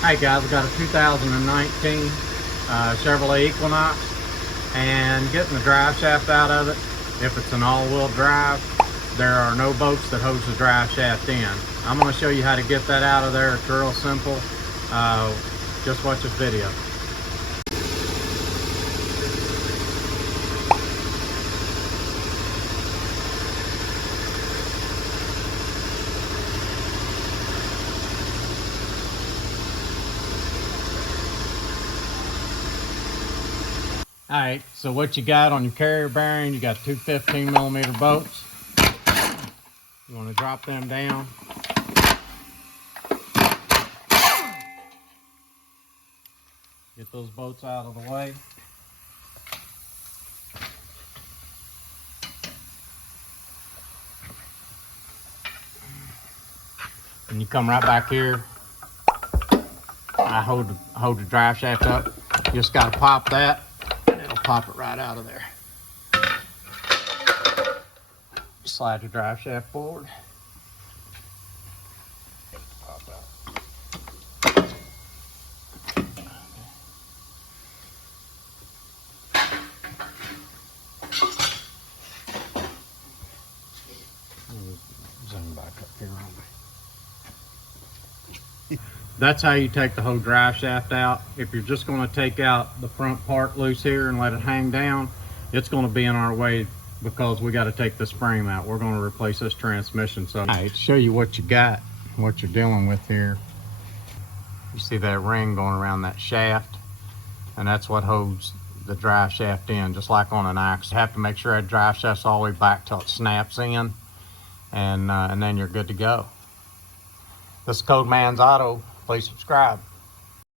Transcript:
Hey guys, I've got a 2019 Chevrolet Equinox, and getting the drive shaft out of it, if it's an all-wheel drive, there are no bolts that hose the drive shaft in. I'm going to show you how to get that out of there. It's real simple. Just watch this video. Alright, so what you got on your carrier bearing, you got two 15mm bolts. You want to drop them down. Get those bolts out of the way. And you come right back here. I hold the drive shaft up. You just got to pop that. It'll pop it right out of there. Slide your drive shaft forward. Pop out. Zoom back up here on me. That's how you take the whole drive shaft out. If you're just going to take out the front part loose here and let it hang down, it's going to be in our way because we got to take this frame out. We're going to replace this transmission. So, all right, to show you what you got, what you're dealing with here. You see that ring going around that shaft, and that's what holds the drive shaft in, just like on an axle. You have to make sure that drive shaft's all the way back till it snaps in, and then you're good to go. This is Codeman's Auto. Please subscribe.